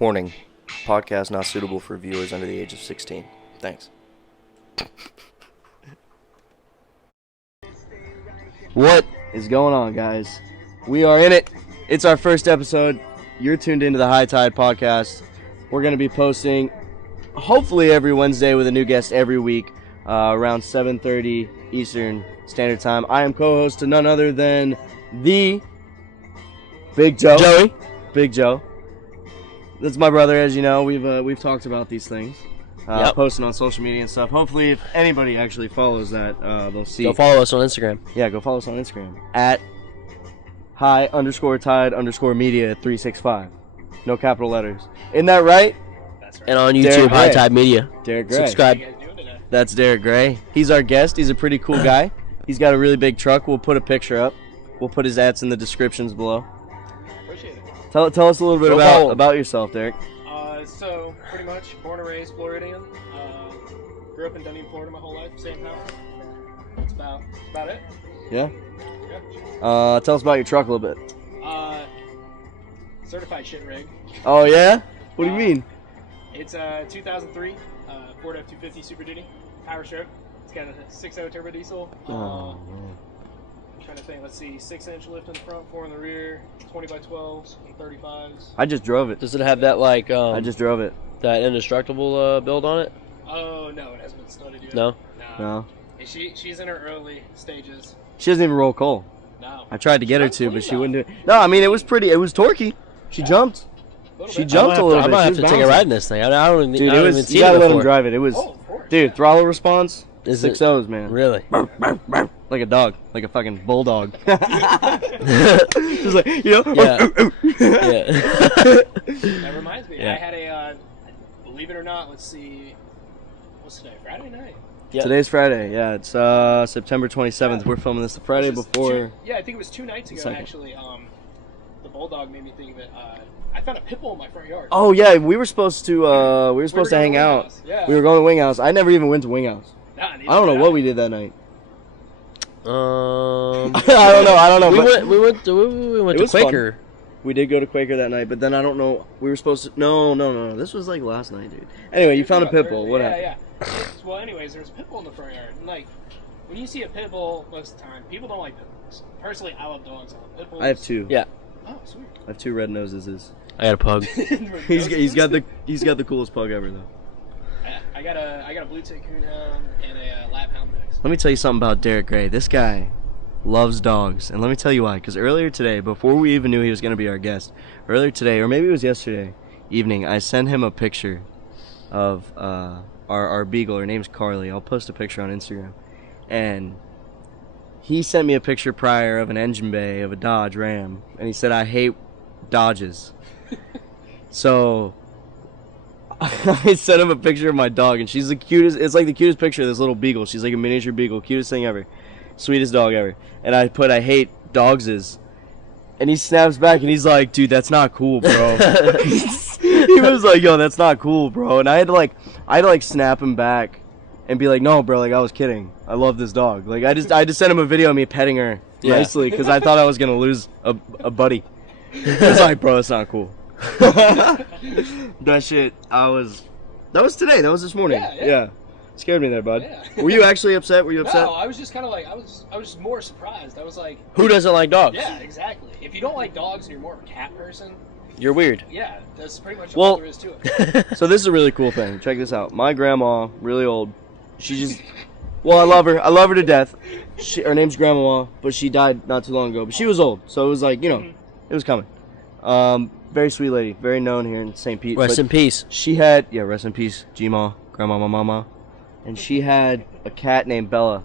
Warning, podcast not suitable for viewers under the age of 16. Thanks. What is going on, guys? We are in it. It's our first episode. You're tuned into the High Tide podcast. We're going to be posting hopefully every Wednesday with a new guest every week around 7:30 Eastern Standard Time. I am co-host to none other than the Big Joe. Joey. Big Joe. That's my brother, as you know. We've talked about these things, posting on social media and stuff. Hopefully, if anybody actually follows that, they'll see. Go follow us on Instagram. Yeah, go follow us on Instagram at high_tide_media 365. No capital letters. Isn't that right? That's right. And on YouTube, High Tide Media. Derek Gray. Subscribe. That's Derek Gray. He's our guest. He's a pretty cool guy. He's got a really big truck. We'll put a picture up. We'll put his ads in the descriptions below. Appreciate it. Tell us a little bit about yourself, Derek. So pretty much born and raised Floridian. Grew up in Dunedin, Florida my whole life. Same house. That's about it. Yeah. Yeah. Tell us about your truck a little bit. Certified shit rig. Oh yeah? What do you mean? It's a 2003 Ford F-250 Super Duty power stroke. It's got a 6.0 turbo diesel. Oh, I'm trying to think. Let's see, 6-inch lift in the front, 4 in the rear, 20x12s and 35s. I just drove it. Does it have that I just drove it. that indestructible build on it? Oh no, it hasn't been studied yet. No. No. She's in her early stages. She doesn't even roll coal. No. I tried to get her to, but she wouldn't do it. No, I mean it was torquey. She jumped. She jumped a little bit. I might She have was to take a bouncing. ride in this thing. I don't even. Dude, I don't even you see gotta it let him before. drive it. It was, Oh, of course. dude, throttle response, Is 6 it- O's, man. Really? Like a dog, like a fucking bulldog. Just like, you know. Yeah. Yeah. That reminds me. Yeah. I had a, believe it or not, let's see, what's today? Friday night? Yeah. Today's Friday. Yeah, it's September 27th. We're filming this the Friday This is before. I think it was 2 nights ago, Second. actually. The bulldog made me think that I found a pit bull in my front yard. Oh yeah, we were supposed to going hang to out. Winghouse, yeah. We were going to Wing House. I never even went to Wing House. Nah, I don't know what we did that night. I I don't know. We but went It to was fun. Quaker. we did go to Quaker that night, but then I don't know. We were supposed to. No. This was like last night, dude. Anyway, you found a pit bull. What happened? Yeah. Well, anyways, there's a pit bull in the front yard. And, like, when you see a pit bull, most of the time, people don't like pit bulls. Personally, I love dogs. I love pit bulls. I have two. Yeah. Oh, sweet. I have 2 red noses. I got a pug. He's got the coolest pug ever though. I got a blue tick coonhound and a lap hound mix. Let me tell you something about Derek Gray. This guy loves dogs, and let me tell you why. Because earlier today, before we even knew he was going to be our guest, earlier today, or maybe it was yesterday evening, I sent him a picture of our beagle. Her name's Carly. I'll post a picture on Instagram. And he sent me a picture prior of an engine bay of a Dodge Ram, and he said, I hate Dodges. So I sent him a picture of my dog, and she's the cutest. It's like the cutest picture of this little beagle. She's like a miniature beagle, cutest thing ever, sweetest dog ever. And I put, I hate dogses. And he snaps back and he's like, dude, that's not cool, bro. He was like, yo, that's not cool, bro. And I had to like snap him back and be like, no, bro, like I was kidding. I love this dog. Like I just sent him a video of me petting her nicely because I thought I was gonna lose a buddy. He was like, bro, that's not cool. That shit, that was today. That was this morning. Yeah. Scared me there, bud. Yeah. Were you actually upset? Were you upset? No, I was just kind of like, I was just more surprised. I was like, Who doesn't like dogs? yeah, exactly. If you don't like dogs and you're more of a cat person, You're weird. yeah, that's pretty much Well- all there is to it. So this is a really cool thing. Check this out. My grandma, really old. She just, well, I love her. I love her to death. Her name's Grandma, but she died not too long ago. But she was old, so it was like, it was coming. Very sweet lady, very known here in St. Pete. Rest but in peace. She had, rest in peace, G-Ma, Grandma, Mama. And she had a cat named Bella.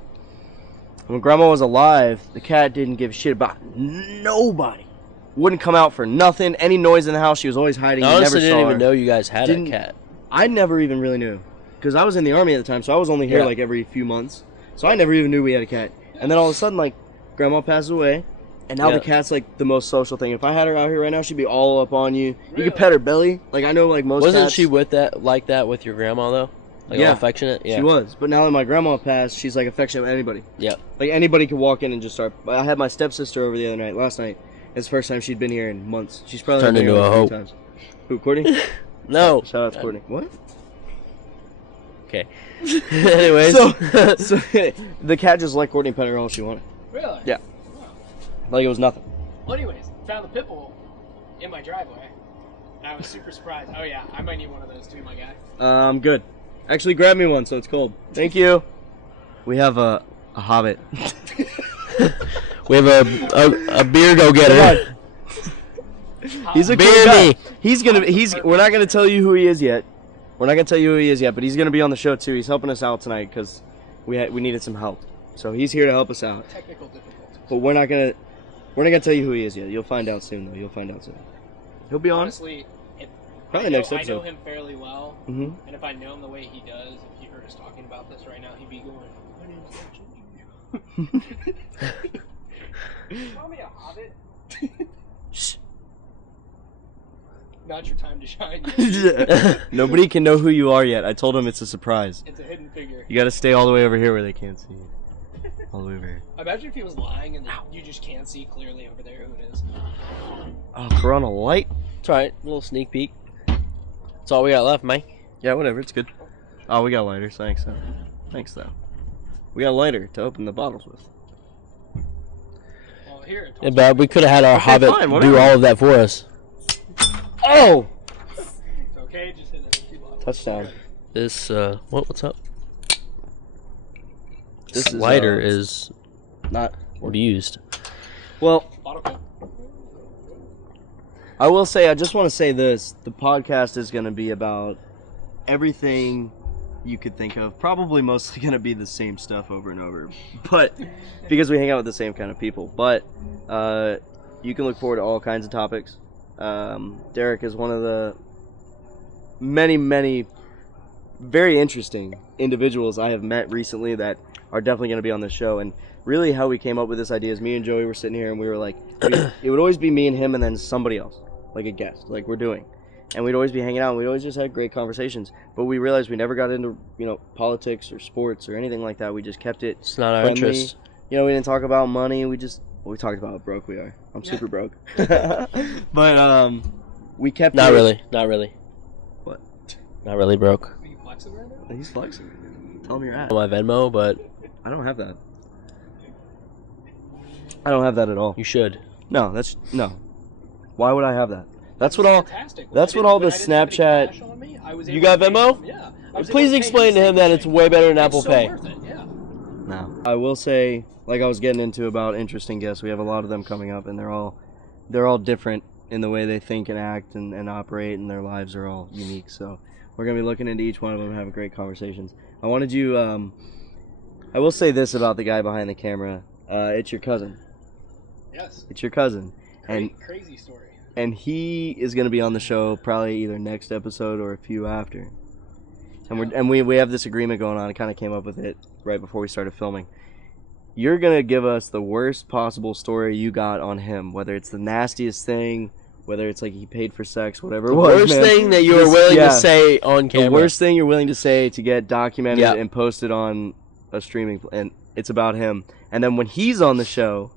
When Grandma was alive, the cat didn't give a shit about nobody. Wouldn't come out for nothing. Any noise in the house, she was always hiding. I You honestly never didn't saw even her. know you guys had Didn't- a cat. I never even really knew. Because I was in the army at the time, so I was only here Yeah. like every few months. So I never even knew we had a cat. And then all of a sudden, like, Grandma passes away, and now Yeah. the cat's like the most social thing. If I had her out here right now, she'd be all up on you. You Really? could pet her belly. Like, I know like most Wasn't cats. she with that like that with your grandma though? Like Yeah. all affectionate? Yeah. She was. But now that my grandma passed, she's like affectionate with anybody. Yeah. Like anybody could walk in and just start. I had my stepsister over the other night, last night. It's the first time she'd been here in months. She's probably Turned been into here a like hoe. 3 times. Who, Courtney? No. Shout out to Courtney. What? Okay. Anyways. So the cat just let Courtney pet her all she wanted. Really? Yeah. Wow. Like it was nothing. Well, anyways, found the pit bull in my driveway. And I was super surprised. Oh yeah, I might need one of those too, my guy. I'm good. Actually, grab me one so it's cold. Thank you. We have a hobbit. We have a beer go-getter. He's a cool guy. We're not gonna tell you who he is yet. We're not gonna tell you who he is yet, but he's gonna be on the show too. He's helping us out tonight because we needed some help. So he's here to help us out. Technical difficulties. But we're not gonna tell you who he is yet. You'll find out soon though. You'll find out soon. He'll be on. Honestly, Probably next I episode. know him fairly well, Mm-hmm. and if I know him the way he does, if you heard us talking about this right now, he'd be going, "My name's Ginger." Call me a hobbit. Not your time to shine yet. Nobody can know who you are yet. I told him it's a surprise. It's a hidden figure. You gotta stay all the way over here where they can't see you. All the way over here. Imagine if he was lying and you just can't see clearly over there who it is. Oh, we're on a light? It's alright. A little sneak peek. That's all we got left, Mike. Yeah, whatever. It's good. Oh, we got lighters. Thanks, though. Thanks, though. We got a lighter to open the bottles with. Well, here it Yeah, but we could have had our hobbit fine, do whatever. all of that for us. Oh! It's okay, just hit it. Touchdown. This, what's up? This Lighter is not abused. Well, Bottle cap? I will say, I just want to say this. The podcast is going to be about everything you could think of. Probably mostly going to be the same stuff over and over. But, because we hang out with the same kind of people. But, you can look forward to all kinds of topics. Derek is one of the many very interesting individuals I have met recently that are definitely going to be on the show. And really how we came up with this idea is me and Joey were sitting here and we were like, it would always be me and him and then somebody else, like a guest, like we're doing. And we'd always be hanging out and we'd always just had great conversations. But we realized we never got into, politics or sports or anything like that. We just kept it It's not our friendly. interest. We didn't talk about money. We talked about how broke we are. I'm super broke. But we kept Not it. really. Not really. What? Not really broke. Are you flexing right now? He's flexing. Tell him you're at. On my Venmo, but I don't have that. I don't have that at all. you should. No, no. Why would I have that? That's what It was all. fantastic. that's When what I all didn't- the when I didn't have any Snapchat- cash on me, I was You able got to pay Venmo? him. Yeah. I was Please able to pay explain to him that it's him. way better than It's Apple so Pay. worth it, yeah. No. I will say, like I was getting into about interesting guests. We have a lot of them coming up, and they're all different in the way they think and act and operate, and their lives are all unique. So we're gonna be looking into each one of them and having great conversations. I wanted you. I will say this about the guy behind the camera. It's your cousin. Yes. It's your cousin, and Crazy story. and he is going to be on the show probably either next episode or a few after. And we have this agreement going on. I kind of came up with it right before we started filming. You're going to give us the worst possible story you got on him, whether it's the nastiest thing, whether it's like he paid for sex, whatever it The was. worst man. thing that you are willing to say on camera. The worst thing you're willing to say to get documented Yeah. and posted on a streaming, and it's about him. And then when he's on the show,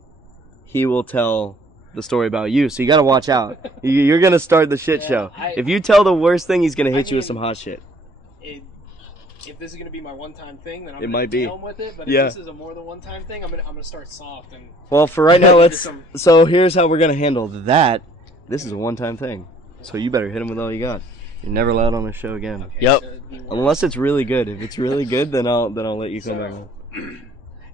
he will tell the story about you. So you got to watch out. You're going to start the shit Yeah, show. I- If you tell the worst thing, he's going to hit you with mean, some hot shit. If this is gonna be my one-time thing, then I'm It gonna might be. deal with it. But Yeah. if this is a more than one-time thing, I'm gonna start soft and. Well, for right now, Just some- so here's how we're going to handle that. This is a one-time thing. So you better hit him with all you got. You're never allowed on the show again. Okay, Yep. so it'd be worse. Unless it's really good. If it's really good, then I'll let you come So- back on.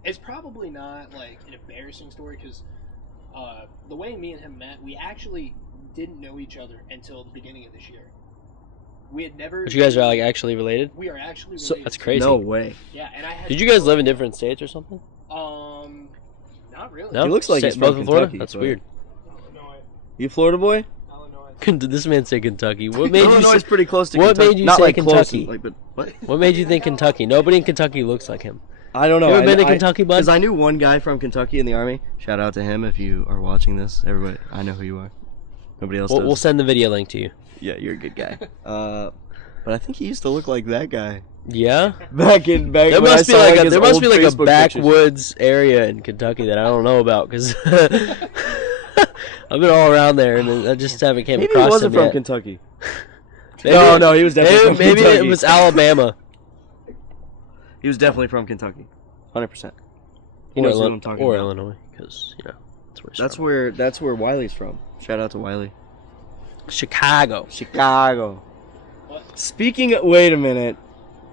It's probably not like an embarrassing story because the way me and him met, we actually didn't know each other until the beginning of this year. We had never. But you guys are like actually related? We are actually So- related. That's crazy. No way. Yeah, and I had. Did you guys live in different states or something? Not really. No. He looks like he's Both from in Florida? Kentucky, That's but- weird. Illinois. You Florida boy? Illinois. This man said Kentucky. What made you Illinois say, is pretty close to what Kentucky. made you Not say like close, Kentucky? like, but what? What made you think Kentucky? Nobody in Kentucky looks like him. I don't know. You ever been to Kentucky, bud? Because I knew one guy from Kentucky in the Army. Shout out to him if you are watching this. Everybody, I know who you are. Nobody else does. We'll send the video link to you. Yeah, you're a good guy. But I think he used to look like that guy. Yeah? Back There when I must be saw, like a his there must old be like a Facebook pictures. backwoods area in Kentucky that I don't know about because I've been all around there and I just haven't came Maybe he across wasn't him from yet. Kentucky. No, he was definitely from Maybe Kentucky. it was Alabama. He was definitely from Kentucky, 100%. He knows who I'm talking or about. Illinois, because That's where Wiley's from. Shout out to Wiley. Chicago. What? Speaking of, wait a minute.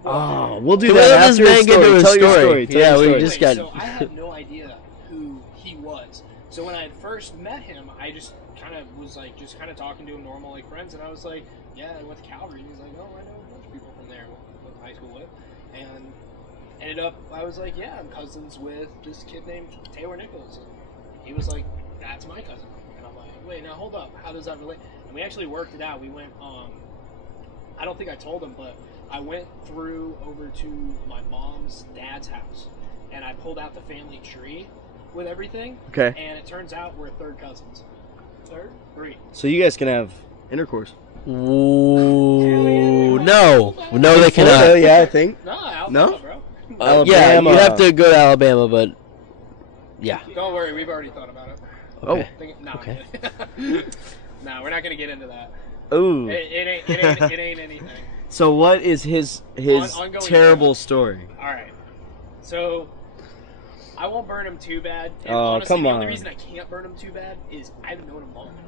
Oh, we'll do Can we that let this after man his get story. to his Tell your story? story. Tell Yeah, your we story. just got- So I had no idea who he was. So when I had first met him, I just kind of was like, just kind of talking to him normal like friends, and I was like, yeah, I went to Calgary. And he's like, oh, I know a bunch of people from there. Went to high school with, and ended up, I was like, yeah, I'm cousins with this kid named Taylor Nichols, and he was like, that's my cousin. And I'm like, wait, now hold up, how does that relate? And we actually worked it out. We went, I don't think I told him, but I went through over to my mom's dad's house, and I pulled out the family tree with everything. Okay. And it turns out we're third cousins. Three. So you guys can have intercourse. Ooh, no, they cannot. Florida, yeah, I think. No, Alabama, No? bro. Yeah, Alabama. you have to go to Alabama, but yeah. Don't worry, we've already thought about it. Okay. No, Okay. no, we're not gonna get into that. Ooh. It ain't anything. So what is his Ongoing terrible story? All right. So I won't burn him too bad. And Oh, honestly, come the on. only reason I can't burn him too bad is I haven't known him long enough.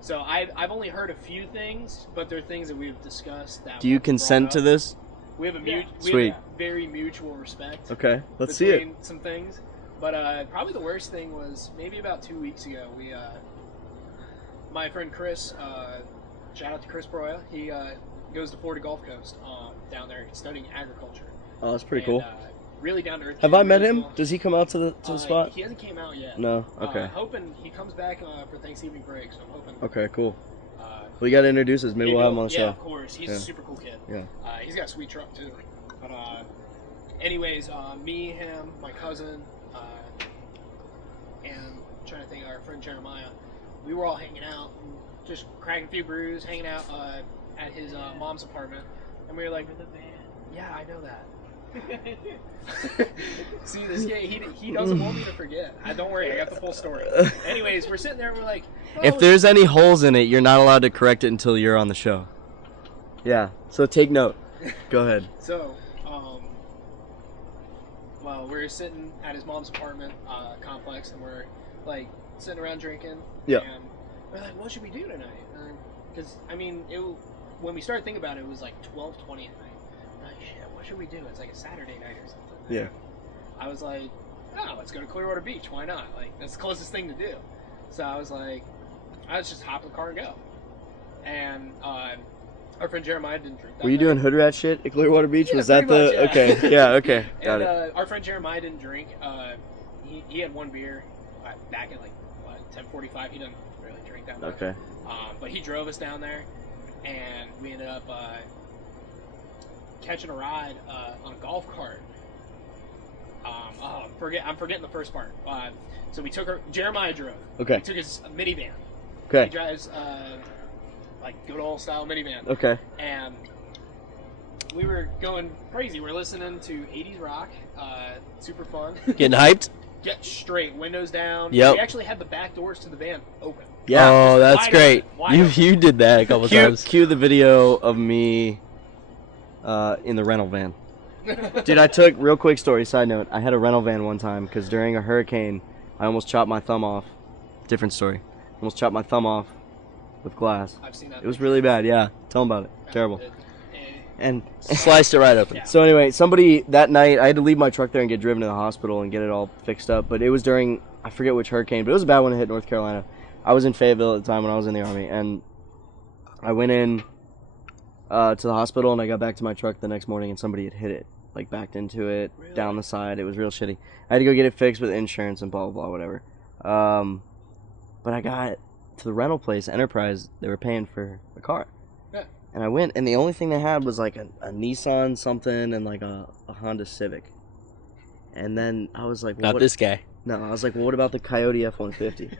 So I've only heard a few things, but they're things that we've discussed. That Do you were brought consent up. to this? We have a we Sweet. have a very mutual respect. Okay, let's see it. between some things. But probably the worst thing was maybe about 2 weeks ago. We, my friend Chris, shout out to Chris Broya. He goes to Florida Gulf Coast down there studying agriculture. Oh, that's pretty And, cool. Really down to earth. Have kid, I met really him? cool. Does he come out to the spot? He hasn't came out yet. No. Okay. Hoping he comes back for Thanksgiving break. So I'm hoping. Okay. Cool. We got to introduce us. Maybe we'll have him on the yeah, show. of course. He's Yeah. a super cool kid. Yeah. He's got a sweet truck too. But anyways, me, him, my cousin, and I'm trying to think, our friend Jeremiah, we were all hanging out, just cracking a few brews, hanging out at his mom's apartment, and we were like, yeah, I know that. See, this guy, he doesn't want me to forget. Don't worry, I got the full story. Anyways, we're sitting there and we're like, oh, If there's any holes in it, you're not allowed to correct it until you're on the show. Yeah. So take note. Go ahead. So, well, we're sitting at his mom's apartment complex, and we're like sitting around drinking. Yeah. And we're like, what should we do tonight? Because I mean, when we started thinking about it, it was like 12:20 at night. We're like, shit, what should we do? It's like a Saturday night or something. Yeah. I was like, oh, let's go to Clearwater Beach. Why not? Like, that's the closest thing to do. So I was like, let's just hop in the car and go. And our friend Jeremiah didn't drink that Were you night. doing hood rat shit at Clearwater Beach? Yeah, Was that pretty the much, yeah. okay? Yeah. Okay. Got And it. our friend Jeremiah didn't drink. He had one beer back at like 10:45. He doesn't really drink that much. Okay. But he drove us down there, and we ended up catching a ride on a golf cart. I'm forgetting the first part. So we took Jeremiah drove. Okay. He took his minivan. He Okay. drives like good old style minivan. Okay. And we were going crazy. We're listening to 80s rock. Super fun. Getting hyped? Get straight, windows down. Yep. We actually had the back doors to the van open. Yeah. Oh, that's wide great. open, wide open. You did that a couple times. Cue the video of me in the rental van. Dude, I took, real quick story, side note, I had a rental van one time because during a hurricane, I almost chopped my thumb off. Different story. Almost chopped my thumb off with glass. I've seen that. It was really bad, yeah. Tell them about it. Terrible. Eh, And Sliced it right open. Yeah. so anyway, somebody, that night, I had to leave my truck there and get driven to the hospital and get it all fixed up. But it was during, I forget which hurricane, but it was a bad one that hit North Carolina. I was in Fayetteville at the time when I was in the Army. And I went in to the hospital and I got back to my truck the next morning and somebody had hit it. Like backed into it, Really? down the side. It was real shitty. I had to go get it fixed with insurance and blah, blah, blah, whatever. But I got to the rental place, Enterprise, they were paying for a car. Yeah. And I went, and the only thing they had was like a Nissan something and like a Honda Civic. And then I was like, well, Not what? this guy. No, I was like, well, what about the Coyote F-150?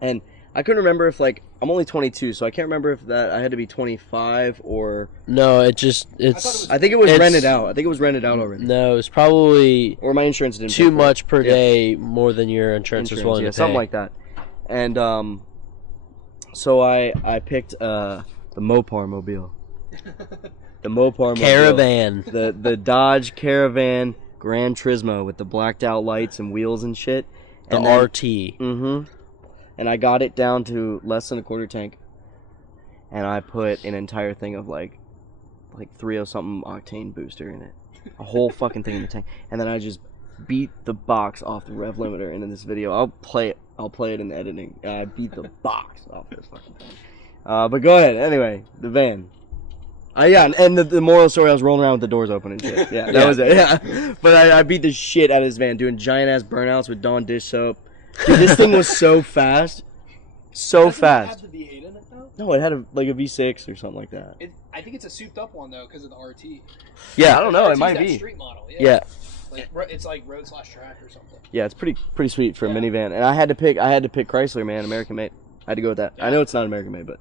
And I couldn't remember if, like, I'm only 22, so I can't remember if that I had to be 25 or... No, it it's was- I think it was It's- rented out. I think it was rented out already. no, it's probably Or my insurance didn't pay too for it. much per Yeah. day more than your insurance was willing yeah, to pay. something like that. And So I picked the Mopar mobile. The Mopar mobile. Caravan. The Dodge Caravan Gran Turismo with the blacked out lights and wheels and shit. The And then, RT. And I got it down to less than a quarter tank. And I put an entire thing of like 3-something octane booster in it. A whole fucking thing in the tank. And then I just beat the box off the rev limiter into this video. I'll play it in the editing. I beat the box off this fucking thing. But go ahead. Anyway, the van. And the moral story, I was rolling around with the doors open and shit. Yeah, that was it. Yeah. But I beat the shit out of this van, doing giant-ass burnouts with Dawn dish soap. Dude, this thing was so fast. So fast. Doesn't it have the V8 in it, though? No, it had a V6 or something like that. I think it's a souped-up one, though, because of the RT. Yeah, I don't know. RT's It might that be. street model, Yeah. Like, it's like road/track or something. Yeah, it's pretty sweet for a minivan. And I had to pick Chrysler, man, American made. I had to go with that. Yeah. I know it's not American made, but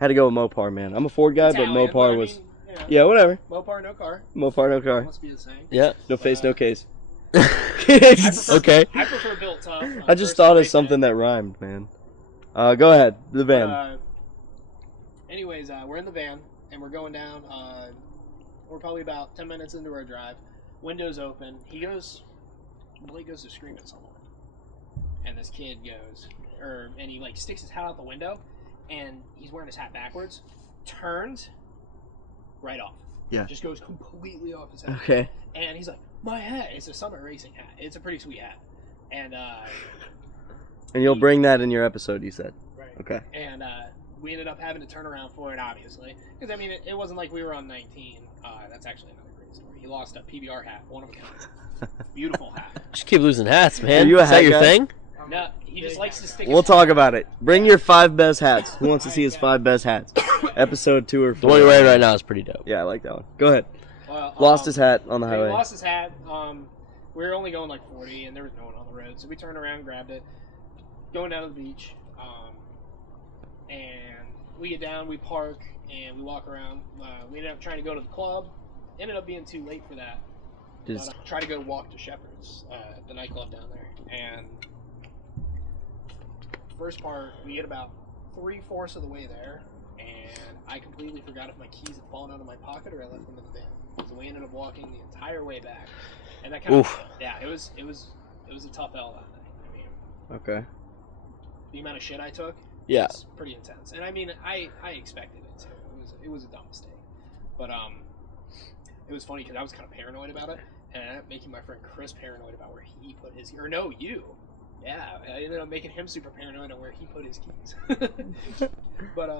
I had to go with Mopar, man. I'm a Ford guy, Italian, but Mopar I was. mean, you know, Yeah, whatever. Mopar, no car. Mopar, no car. Must be the same. Yeah. No face, no case. Okay. I prefer built tough. I just thought of something that rhymed, man. Go ahead, the van. Anyways, we're in the van and we're going down. We're probably about 10 minutes into our drive. Windows open. Blake goes to scream at someone, and this kid goes, and he like sticks his hat out the window, and he's wearing his hat backwards, turns right off. Yeah. Just goes completely off his head. Okay. And he's like, my hat. It's a Summit Racing hat. It's a pretty sweet hat. And And you'll bring that in your episode, you said. right. Okay. And we ended up having to turn around for it, obviously, because I mean, it wasn't like we were on 19. That's actually another great story. He lost a PBR hat, one of a kind. Beautiful hat. Just keep losing hats, man. Are you a Is that hat your guy? thing? No, he just likes to stick. We'll his talk hat about it. Bring your 5 best hats. Who wants to see his 5 best hats? Episode 2 or 4. The one you're wearing right now is pretty dope. Yeah, I like that one. Go ahead. Well, Lost his hat on the He highway. lost his hat. We were only going like 40, and there was no one on the road, so we turned around, grabbed it, going down to the beach, and we get down, we park, and we walk around. We ended up trying to go to the club. Ended up being too late for that. Just But, try to go walk to Shepherd's, the nightclub down there, and first part, we get about 3/4 of the way there, and I completely forgot if my keys had fallen out of my pocket or I left them in the van. So we ended up walking the entire way back, and that kind Oof. of it was a tough L that night. I mean, okay. the amount of shit I took Yeah. was pretty intense, and I mean, I expected it too. It was a dumb mistake, but it was funny because I was kind of paranoid about it, and I ended up making my friend Chris paranoid about where he put his, or no, you. Yeah, I ended up making him super paranoid on where he put his keys. But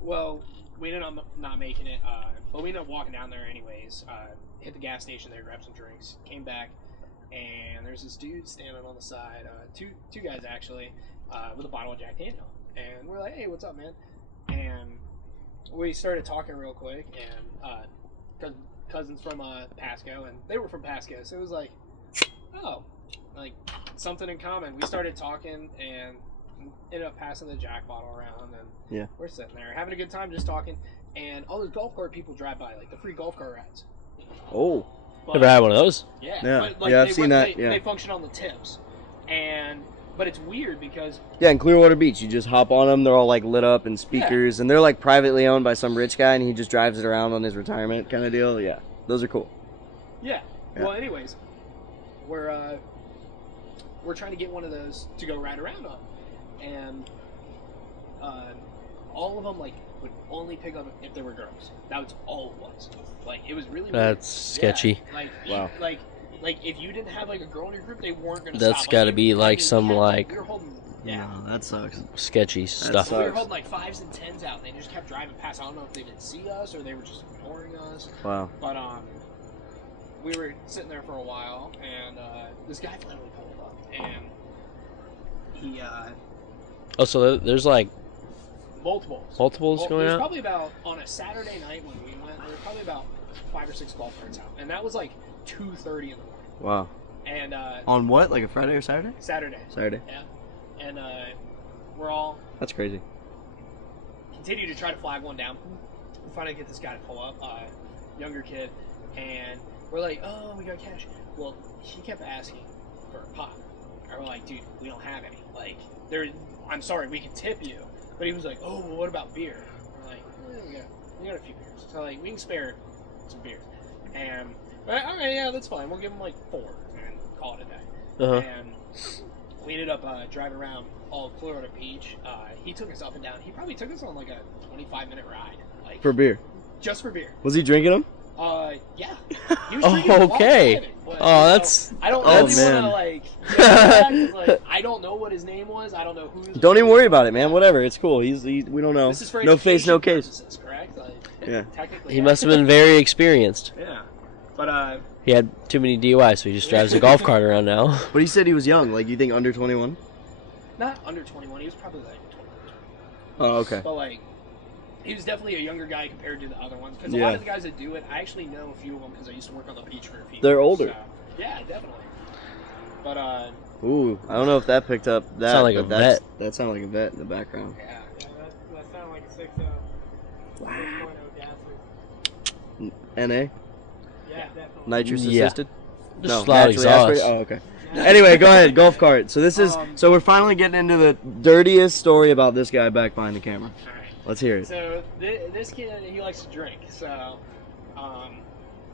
well, we ended up not making it. But we ended up walking down there anyways. Hit the gas station there, grabbed some drinks, came back, and there's this dude standing on the side. Two guys actually, with a bottle of Jack Daniel, and we're like, "Hey, what's up, man?" And we started talking real quick, and cousins from Pasco, and they were from Pasco, so it was like, oh, like something in common. We started talking and ended up passing the Jack bottle around, and we're sitting there having a good time just talking, and all those golf cart people drive by, like the free golf cart rides. Oh. But, Never had one of those. yeah, Yeah. but, like, Yeah, I've seen that, yeah. They function on the tips, but it's weird because Yeah, in Clearwater Beach, you just hop on them. They're all like lit up and speakers, and they're like privately owned by some rich guy, and he just drives it around on his retirement kind of deal. Yeah, those are cool. yeah. Yeah. Well, anyways, we're trying to get one of those to go ride around on, and all of them like would only pick up if there were girls. That was all it was. Like it was really That's weird. sketchy. Yeah, like Wow. like if you didn't have like a girl in your group, they weren't gonna. That's stop. gotta Like, be, like, we some, had, like- we were holding. Yeah. No, that sucks. Sketchy stuff. We were sucks. holding like 5s and 10s out, and they just kept driving past. I don't know if they didn't see us or they were just ignoring us. Wow. But we were sitting there for a while, and this guy finally pulled up, and he Oh, so there's like multiples multiples going there's out? probably about on a Saturday night when we went. There were probably about 5 or 6 golf carts out, and that was like 2:30 in the morning. Wow. And On what? Like a Friday or Saturday? Saturday, Saturday. yeah, and we're all That's crazy. continue to try to flag one down. We finally get this guy to pull up, younger kid, and we're like, oh, we got cash. Well, he kept asking for a pot. And we're like, dude, we don't have any. Like, I'm sorry, we can tip you, But he was like, oh, well, what about beer? We're like, we got a few beers. So like, we can spare some beers. And all right, yeah, that's fine. We'll give him like 4 and call it a day. And we ended up driving around all of Florida Beach. He took us up and down. He probably took us on like a 25-minute ride, like For beer. just for beer. Was he drinking them? Yeah. He was drinking while driving, but, that's. I don't Oh, really want to man. like. Yeah, 'cause, like, I don't know what his name was. I don't know who. Don't even worry about it, man. Whatever. It's cool. We don't know. This is for No face, no education case. purposes, correct? Like, Yeah. Technically, He must have been very experienced. Yeah, but He had too many DUIs, so he just drives a golf cart around now. But he said he was young. Like, you think under 21? not under 21. He was probably like 20. Oh, okay. But like, he was definitely a younger guy compared to the other ones. Because a Yeah. lot of the guys that do it, I actually know a few of them because I used to work on the beach for a few. They're years, older. So, yeah, definitely. But Ooh, I don't know if that picked up that. Sound like a but that's- That sounded like a vet in the background. yeah. That sounded like a 6.0 gasoline. NA? Yeah, definitely. Nitrous Yeah. assisted? Just No, loud naturally exhaust. aspirated? Oh, okay. Anyway, go ahead. Golf cart. So this is so we're finally getting into the dirtiest story about this guy back behind the camera. All right. Let's hear it. So this kid, he likes to drink. So,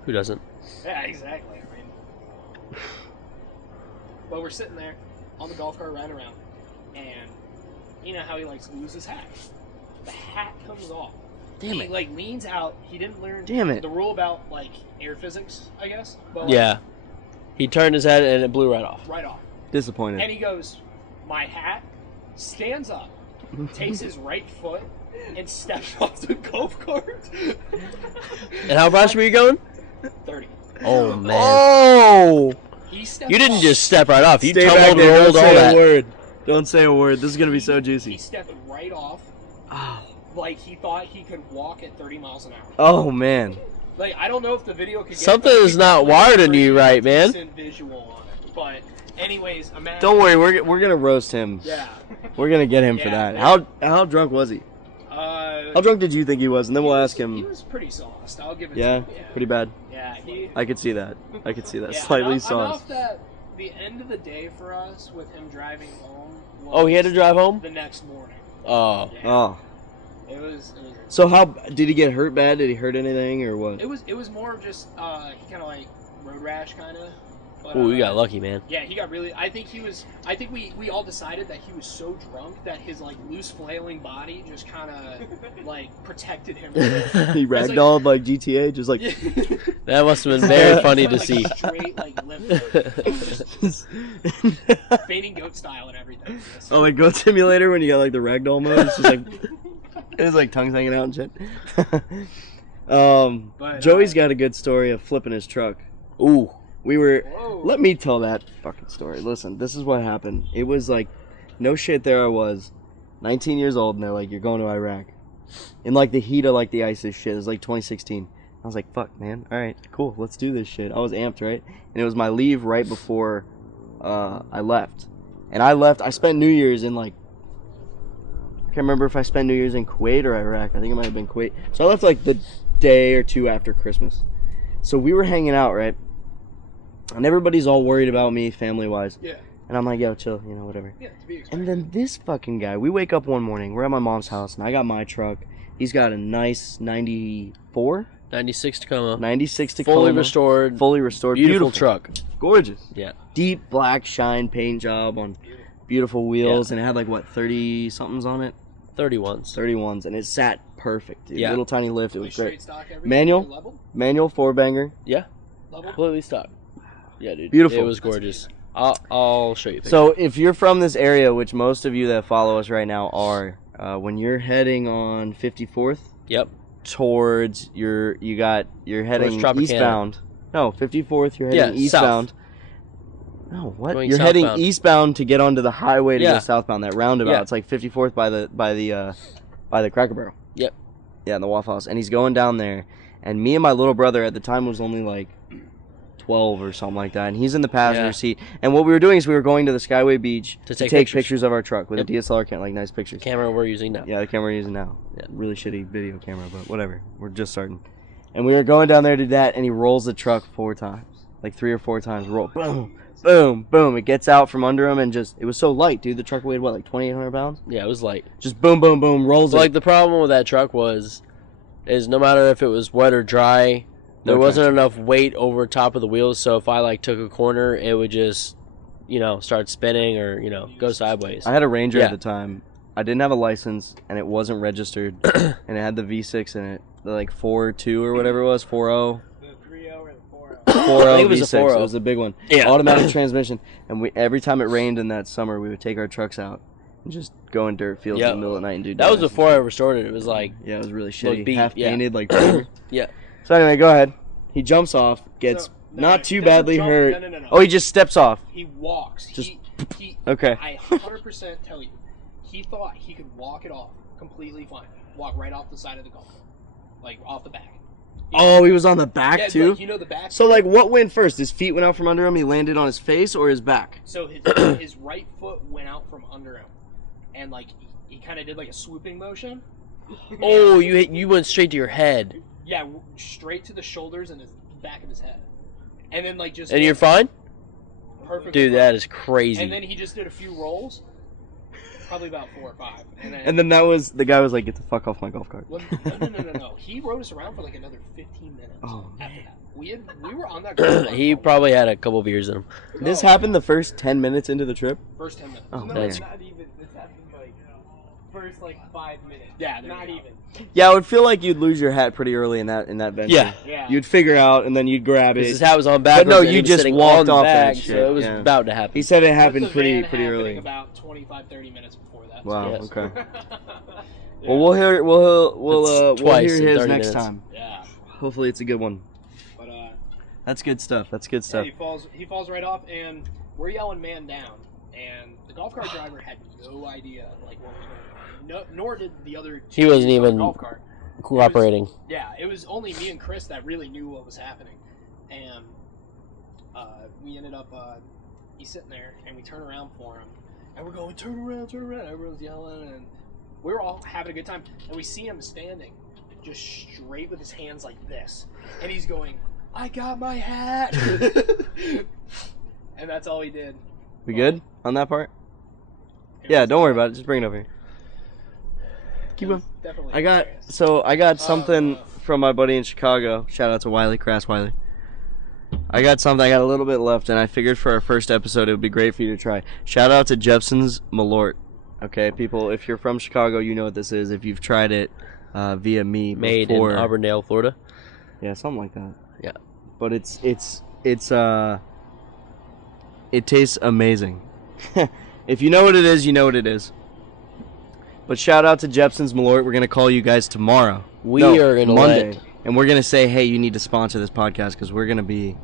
Who doesn't? yeah, exactly. I mean, but we're sitting there on the golf cart riding around, and you know how he likes to lose his hat. The hat comes off. Damn he it. like leans out. He didn't learn Damn it. the rule about like air physics, I guess. But, like, Yeah. He turned his head and it blew right off. right off. Disappointed. And he goes, my hat, stands up, takes his right foot, and steps off the golf cart. And how fast were you going? 30. Oh, man. Oh! He stepped You didn't off. just step right off. You Stay back tumbled, there. rolled, Don't all say that. a word. Don't say a word. This is gonna be so He juicy. stepped right off, Oh, like he thought he could walk at 30 miles an hour. oh man. Like, I don't know if the video could get Something is not wired in you right, man. decent visual on it. But, anyways, imagine. Don't worry. We're gonna roast him. Yeah. We're gonna get him for Yeah, that. man. How drunk was he? Uh, How drunk did you think he was? And then we'll ask He him. was pretty sauced. I'll give it Yeah, to him. Yeah. pretty bad. Yeah, he. I could see that. I could see that. Yeah, Slightly enough sauced. that the end of the day for us with him driving home was Oh, he had to drive home? the next morning. Oh. Yeah. Oh. It was So how did he get hurt bad? Did he hurt anything or what? it was more of just he kind of like road rash kind of. Ooh, you got lucky, man. Yeah, he got really. I think we all decided that he was so drunk that his like loose flailing body just kind of like protected him. He ragdolled like GTA, just like. That must have been very funny to Like, see. Straight like limp, just fainting goat style and everything. Oh, like Goat Simulator when you got like the ragdoll mode. It's just like his like tongue's hanging out and shit. But, Joey's got a good story of flipping his truck. Ooh. We were. Whoa. Let me tell that fucking story. Listen, this is what happened. It was like, no shit. There I was, 19 years old, and they're like, "You're going to Iraq," in like the heat of like the ISIS shit. It was like 2016. I was like, "Fuck, man. All right, cool. Let's do this shit." I was amped, right? And it was my leave right before I left, and I left. I spent New Year's in like. I can't remember if I spent New Year's in Kuwait or Iraq. I think it might have been Kuwait. So I left like the day or two after Christmas. So we were hanging out, right? And everybody's all worried about me, family-wise. Yeah. And I'm like, yo, chill, you know, whatever. Yeah, to be expected. And then this fucking guy, we wake up one morning, we're at my mom's house, and I got my truck. He's got a nice 94? 96 Tacoma. 96 Tacoma. Fully restored. Fully restored. Beautiful truck. Gorgeous. Yeah. Deep black shine paint job on beautiful wheels, and it had like, what, 30-somethings on it? 31s. 31s, and it sat perfect, dude. Yeah. Little tiny lift, it was Straight great. stock, everything, Manual? level? Manual 4-banger. Yeah. Level? Completely stock. Yeah, dude. Beautiful. It was gorgeous. I'll show you pictures. So if you're from this area, which most of you that follow us right now are, when you're heading on 54th Yep. towards you're heading Tropicana. eastbound. No, 54th. You're heading Yeah, eastbound. No, what? Going You're southbound. heading eastbound to get onto the highway to Yeah. go southbound. That roundabout. Yeah. It's like 54th by the Cracker Barrel. Yep. Yeah, in the Waffle House, and he's going down there, and me and my little brother at the time was only like 12 or something like that, and he's in the passenger Yeah. seat. And what we were doing is we were going to the Skyway Beach To to take take pictures. pictures of our truck with Yep. a DSLR camera, like nice pictures. Camera we're using now. Yeah, the camera we're using now. Yeah. Really shitty video camera, but whatever. We're just starting. And we were going down there to do that, and he rolls the truck 4 times. Like 3 or 4 times. Roll. Boom. boom, boom. It gets out from under him and just, it was so light, dude. The truck weighed, what, like 2,800 pounds? Yeah, it was light. Just boom, boom, boom, rolls So, it. like, the problem with that truck is no matter if it was wet or dry, there wasn't enough weight over top of the wheels, so if I, like, took a corner, it would just, start spinning or, go sideways. I had a Ranger Yeah. at the time. I didn't have a license, and it wasn't registered, and it had the V6 in it, the, like, 4.2 or whatever it was, 4.0. The 3.0 or the 4.0. 4.0 I think it was a V6. 4.0. It was a big one. Yeah. Automatic transmission. And every time it rained in that summer, we would take our trucks out and just go in dirt fields in the middle of the night and do That was donuts. before I restored it. It was like, Yeah, it was really shitty. beat, Half yeah. painted, like paper. yeah. So anyway, go ahead. He jumps off, gets So, not he too doesn't badly jump. hurt. No. Oh, he just steps off. He walks. Just- He Okay. I 100% tell you, he thought he could walk it off completely fine. Walk right off the side of the golf cart. Like, off the back. Oh, he was on the back Yeah, too? like, the back. So, like, what went first? His feet went out from under him, he landed on his face, or his back? So his right foot went out from under him. And, like, he kind of did, like, a swooping motion. Oh, you went straight to your head. Yeah, straight to the shoulders and his back of his head. And then, like, just... And you're fine? Perfectly Dude, fine. that is crazy. And then he just did a few rolls. Probably about 4 or 5. And then the guy was like, get the fuck off my golf cart. Well, no. He rode us around for like another 15 minutes Oh, after that. We were on that golf cart He for probably had a couple beers in him. This No. happened the first 10 minutes into the trip? first 10 minutes. Oh, No, man. it's not even. This happened like first 5 minutes. Yeah, there not you go. even. Yeah, I would feel like you'd lose your hat pretty early in that venture. Yeah. Yeah. You'd figure out, and then you'd grab Because it. his hat was on backwards. no, and you he was just sitting walked on the off that back, shit, so it was yeah. about to happen. He said it With happened the pretty van happening early. About 25-30 minutes before that. Wow. Yes. Okay. Yeah. Well, we'll hear we'll It's twice hear in his 30 next minutes. time. Yeah. Hopefully, it's a good one. But That's good stuff. That's good yeah, stuff. he falls right off, and we're yelling "man down," and the golf cart driver had no idea like what was going on. No, nor did the other. He two wasn't on the even golf cart. Cooperating. Yeah, it was only me and Chris that really knew what was happening, and we ended up. He's sitting there, and we turn around for him, and we're going, turn around, turn around. Everyone's yelling, and we're all having a good time, and we see him standing, just straight with his hands like this, and he's going, I got my hat, and that's all he did. We good on that part? Yeah, don't worry about it. Just bring it over here. Keep going. Definitely. I got hilarious. something from my buddy in Chicago. Shout out to Wiley, Crass Wiley. I got a little bit left, and I figured for our first episode it would be great for you to try. Shout out to Jepson's Malort. Okay, people, if you're from Chicago, you know what this is. If you've tried it via me Made before, in Auburndale, Florida. yeah, something like that. Yeah. But it tastes amazing. If you know what it is, you know what it is. But shout out to Jepson's Malort. We're gonna call you guys tomorrow. We are gonna Monday, and we're gonna say, hey, you need to sponsor this podcast because we're gonna be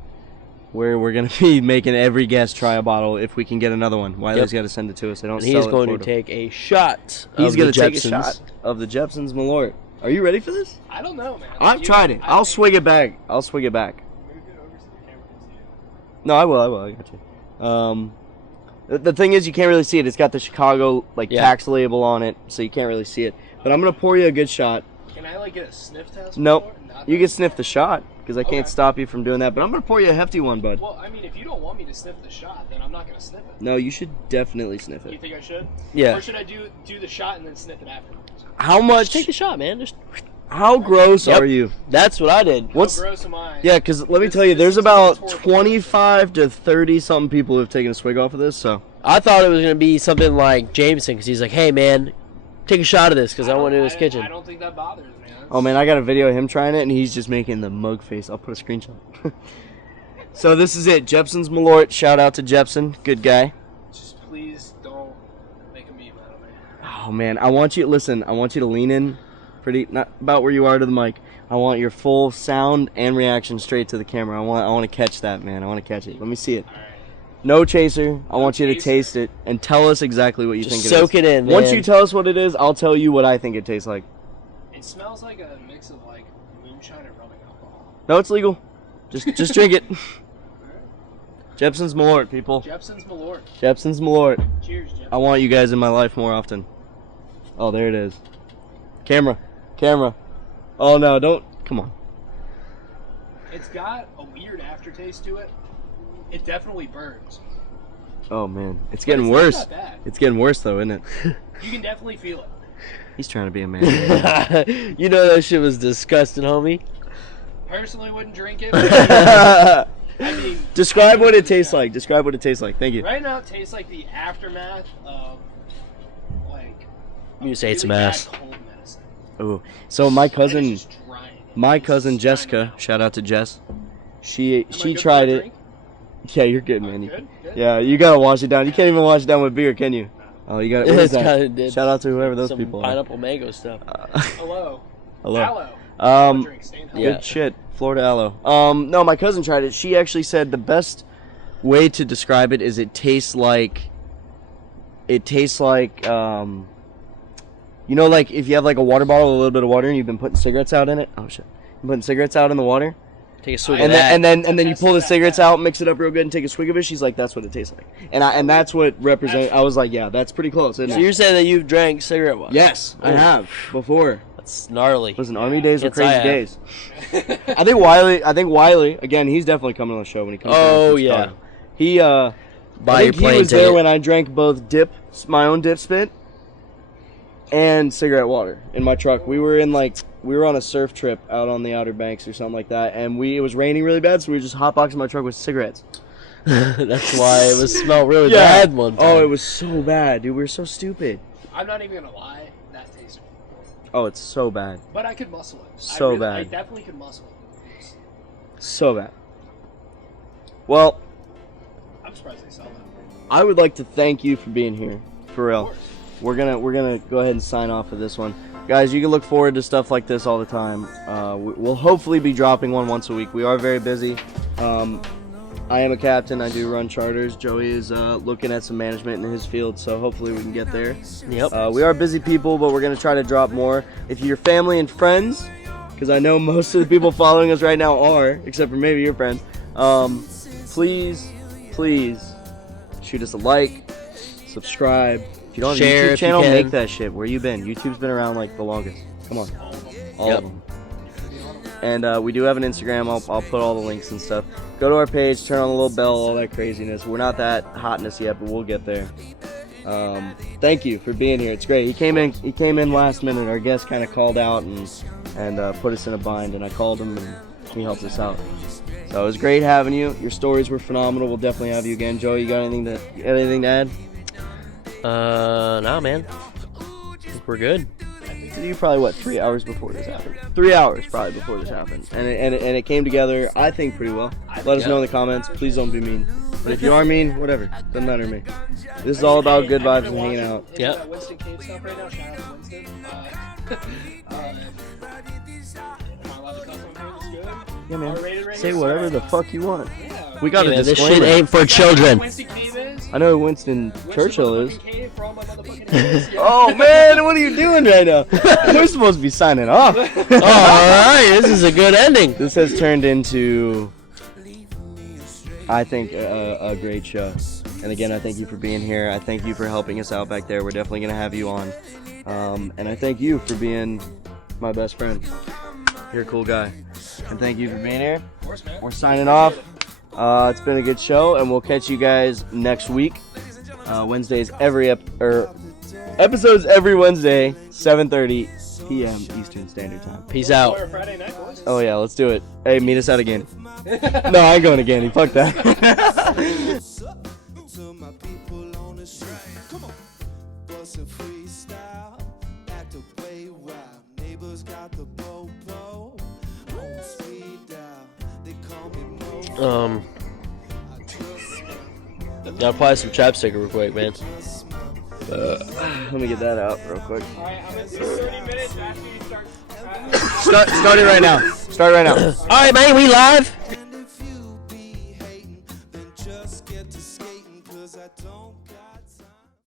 making every guest try a bottle if we can get another one. Wiley's got to send it to us. They don't And sell he's it going in to Florida. take a shot. He's of gonna the take a Jepsons. shot of the Jepson's Malort. Are you ready for this? I don't know, man. I've tried it. I'll swig it back. Move it over so the camera can see it. No, I will. I got you. The thing is, you can't really see it. It's got the Chicago tax label on it, so you can't really see it. But I'm gonna pour you a good shot. Can I get a sniff test? Nope. before? Not You that? can sniff the shot because I can't Okay. stop you from doing that. But I'm gonna pour you a hefty one, bud. Well, I mean, if you don't want me to sniff the shot, then I'm not gonna sniff it. No, you should definitely sniff You it. think I should? Yeah. Or should I do the shot and then sniff it afterwards? How Just much? take the shot, man. Just How gross Yep. are you? that's what I did. What's How gross am I? Yeah, because let me tell you, there's about 25 to 30 something people who have taken a swig off of this. So I thought it was gonna be something like Jameson, because he's like, "Hey, man, take a shot of this, because I went into his kitchen." I don't think that bothers me. oh man, I got a video of him trying it, and he's just making the mug face. I'll put a screenshot. So this is it, Jepson's Malort. Shout out to Jepson, good guy. Just please don't make a meme out of me. Oh man, I want you to lean in pretty, not about where you are to the mic. I want your full sound and reaction straight to the camera. I want to catch that, man. I want to catch it. Let me see it. All right. No chaser. I want you to chaser. taste it and tell us exactly what you Just think it is. soak it in, Once man. you tell us what it is, I'll tell you what I think it tastes like. It smells like a mix of like moonshine and rubbing alcohol. No, it's legal. Just drink it. Jepson's Malort, people. Jepson's Malort. Jepson's Malort. Cheers, Jepson. I want you guys in my life more often. Oh, there it is. Camera. Oh no, don't. Come on. It's got a weird aftertaste to it. it definitely burns. Oh man, it's But getting it's worse. not that bad. It's getting worse though, isn't it? You can definitely feel it. He's trying to be a man. You know that shit was disgusting, homie. Personally, wouldn't drink it. But I mean, Describe what it tastes like. Describe what it tastes like. Thank you. right now, it tastes like the aftermath of like. You say it's really bad mass. cold medicine. Ooh. So my And cousin, it's just drying. my It's cousin just drying Jessica, out. shout out to Jess. She Am I good for tried a it. drink? Yeah, you're good, I'm man. You- good? Good? Yeah, you gotta wash it down. You can't even wash it down with beer, can you? Oh, you got. What is It's that? kinda- Shout out to whoever those Some people are. pineapple mango stuff. Hello. Hello. Aloe. Um, Drink, stay in Yeah. Good shit. Florida aloe. No, my cousin tried it. She actually said the best way to describe it is it tastes like, you know, like if you have like a water bottle, a little bit of water, and you've been putting cigarettes out in it. Oh shit. You're putting cigarettes out in the water, Take a swig and of that. then you pull the cigarettes out, mix it up real good, and take a swig of it. She's like, that's what it tastes like, and that's what represent. I was like, yeah, that's pretty close, isn't So it? you're saying that you've drank cigarette water? Yes, I Oh. have before. That's gnarly. Listen, army days were Yes, I crazy have. days. I think Wiley, again, he's definitely coming on the show when he comes. Oh, down from yeah. Chicago. He I Buy your think he plane was there ticket. when I drank both my own dip spit, and cigarette water in my truck. We were on a surf trip out on the Outer Banks or something like that, and it was raining really bad, so we were just hotboxing my truck with cigarettes. That's why it was smelled really Yeah. bad one time. Oh, it was so bad, dude. We were so stupid. I'm not even gonna lie, that tastes. Oh, it's so bad, But I could muscle it. So I bad. definitely could muscle it. so bad. Well, I'm surprised they sell that. I would like to thank you for being here, for Of real. course. We're gonna go ahead and sign off of this one, guys. You can look forward to stuff like this all the time. We'll hopefully be dropping one once a week. We are very busy. I am a captain. I do run charters. Joey is looking at some management in his field, so hopefully we can get there. Yep. We are busy people, but we're gonna try to drop more. If you're family and friends, because I know most of the people following us right now are, except for maybe your friends. Please shoot us a like, subscribe. If you don't have a Share YouTube if you channel, can. make that shit. Where you been? YouTube's been around like the longest. Come on, all Yep. of them. And we do have an Instagram. I'll put all the links and stuff. Go to our page, turn on the little bell, all that craziness. We're not that hotness yet, but we'll get there. Thank you for being here. It's great. He came in last minute. Our guest kind of called out and put us in a bind, and I called him and he helped us out. So it was great having you. Your stories were phenomenal. We'll definitely have you again. Joey, you got anything to add? Nah, man. I think we're good. You probably 3 hours before this happened. 3 hours probably before this happened, and it came together. I think pretty well. Let us know in the comments. Please don't be mean. But if you are mean, whatever, doesn't matter to me. This is all about good vibes and hanging out. Yep. Winston Cave stuff right now. Shout out to Winston. Am I allowed to cuss on here? It's good. Yeah, man. R-rated right Say here? whatever the fuck you want. We got Hey, a man, this disclaimer. shit ain't for children. Winston Cave is. I know who Winston Churchill is. Winston Cave for all my motherfucking haters, yeah. Oh man, what are you doing right now? We're supposed to be signing off. All right, this is a good ending. This has turned into, I think, a great show. And again, I thank you for being here. I thank you for helping us out back there. We're definitely going to have you on. And I thank you for being my best friend. You're a cool guy. And thank you for being here. Of course, man. We're signing off. It's been a good show, and we'll catch you guys next week. Wednesdays episodes every Wednesday, 7:30 p.m. Eastern Standard Time. Peace out. Or Friday night, boys. Oh yeah, let's do it. Hey, meet us out again. No, I ain't going again. Fuck that. To my people on the street, come on, bust a freestyle, act a way wild. Neighbors got the popo on speed dial. They call me Mo. Gotta apply some chapstick real quick, man. Let me get that out real quick. Alright, I'm gonna do 30 minutes after you start. Start it right now. Start right now. All right, man, we live.